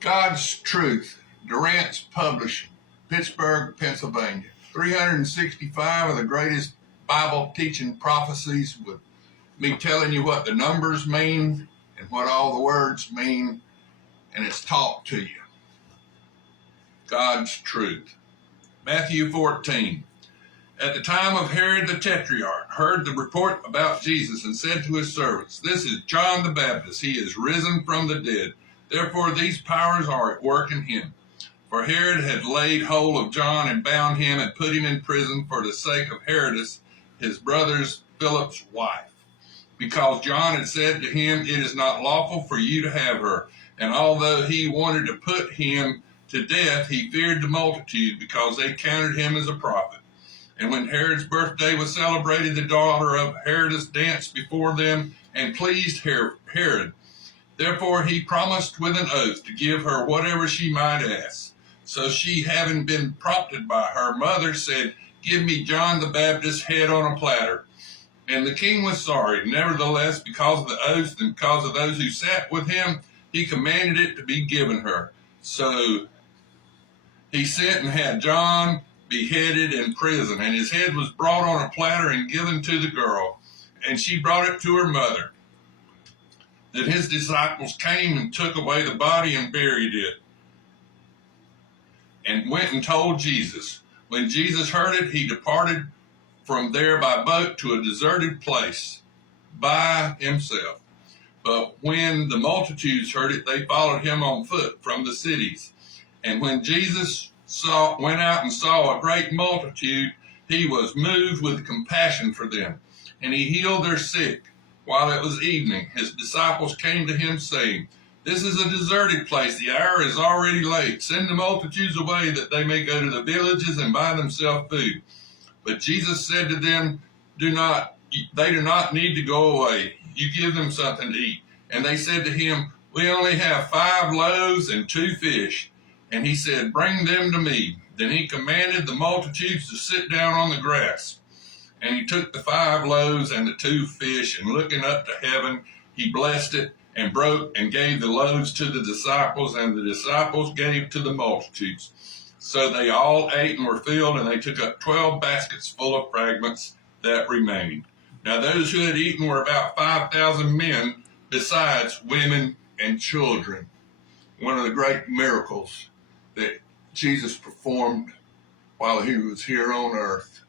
God's Truth, Durant's Publishing, Pittsburgh, Pennsylvania. 365 of the greatest Bible teaching prophecies, with me telling you what the numbers mean and what all the words mean, and it's taught to you. God's Truth. Matthew 14. At the time of Herod the Tetrarch, heard the report about Jesus and said to his servants, "This is John the Baptist. He is risen from the dead. Therefore these powers are at work in him." For Herod had laid hold of John and bound him and put him in prison for the sake of Herodias, his brother's Philip's wife, because John had said to him, "It is not lawful for you to have her." And although he wanted to put him to death, he feared the multitude, because they counted him as a prophet. And when Herod's birthday was celebrated, the daughter of Herodias danced before them and pleased Herod. Therefore he promised with an oath to give her whatever she might ask. So she, having been prompted by her mother, said, "Give me John the Baptist's head on a platter." And the king was sorry. Nevertheless, because of the oath and because of those who sat with him, he commanded it to be given her. So he sent and had John beheaded in prison, and his head was brought on a platter and given to the girl, and she brought it to her mother. Then his disciples came and took away the body and buried it, and went and told Jesus. When Jesus heard it, he departed from there by boat to a deserted place by himself. But when the multitudes heard it, they followed him on foot from the cities. And when Jesus went out and saw a great multitude, he was moved with compassion for them, and he healed their sick. While it was evening, his disciples came to him, saying, "This is a deserted place. The hour is already late. Send the multitudes away, that they may go to the villages and buy themselves food." But Jesus said to them, They do not need to go away. You give them something to eat." And they said to him, "We only have 5 loaves and 2 fish. And he said, "Bring them to me." Then he commanded the multitudes to sit down on the grass. And he took the 5 loaves and the 2 fish, and looking up to heaven, he blessed it and broke and gave the loaves to the disciples, and the disciples gave to the multitudes. So they all ate and were filled, and they took up 12 baskets full of fragments that remained. Now those who had eaten were about 5,000 men, besides women and children. One of the great miracles that Jesus performed while he was here on earth.